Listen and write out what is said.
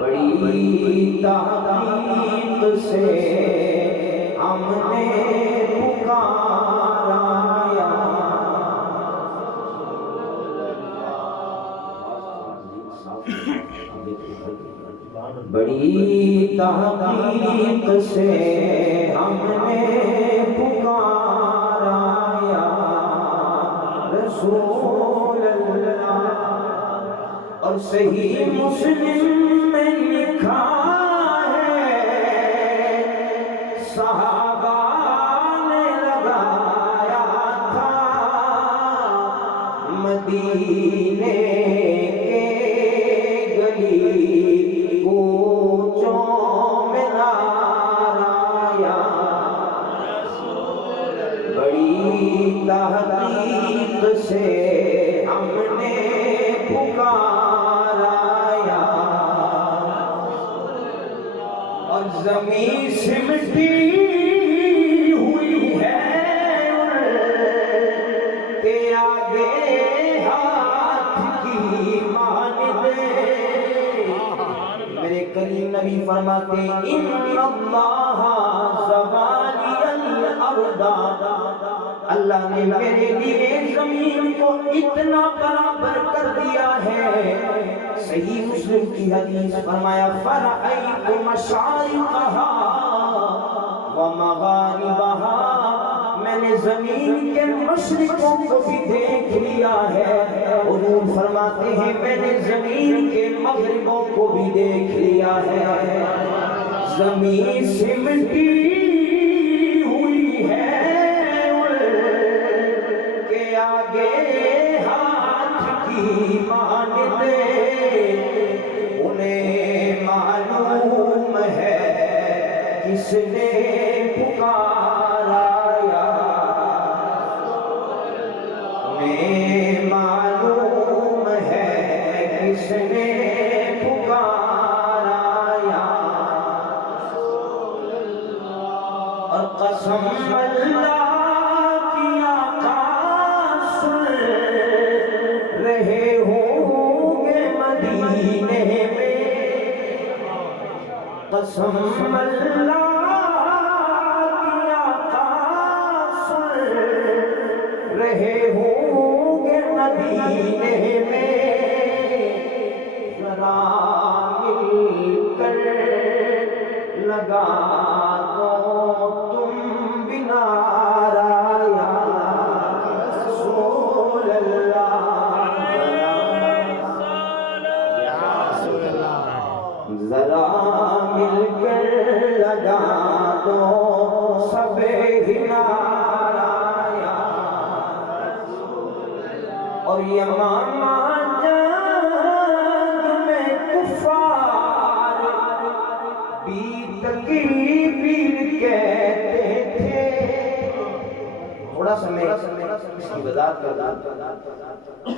بڑی تحقیق سے ہم نے پکارا یا بڑی تحقیق سے ہم نے پکارا یا رسول اللہ. اور صحیح مسلم میں لکھا ہے صحابہ نے لگایا تھا مدینے کے گلی کوچوں میں نعرہ یا بڑی تحقیق سے ہم نے پکارا یا اور زمین سمٹی ہوئی ہے کہ آگے ہاتھ کی مانند. میرے کریم نبی فرماتے ان اللہ زوالی الارض، اللہ نے میرے لیے زمین کو اتنا برابر کر دیا ہے. صحیح مسلم کی حدیث فرمایا فرأیت مشارقہا ومغاربہا، میں نے زمین کے مشرقوں کو بھی دیکھ لیا ہے. حضور فرماتے ہیں میں نے زمین کے مغربوں کو بھی دیکھ لیا ہے. زمین سمٹی ہوئی ہے کہ آگے ہاتھ کی مانند. انہیں معلوم ہے کس نے پکارا یا انہیں معلوم ہے کس نے پکارا یا. اور قسم اللہ کی آقا سن رہے ہوں گے مدینے میں، قسم اللہ کی آقا سن رہے ہوں گے مدینے میں. ذرا مل کر لگا دو تم بھی نعرہ یا رسول اللہ. ذرا مل کر لگا دو سب ہی نعرہ یا رسول اللہ. اور یمامہ جنگ میں کفار بی تکبیر کہتے تھے. تھوڑا سا میں اس کی وضاحت کر دوں.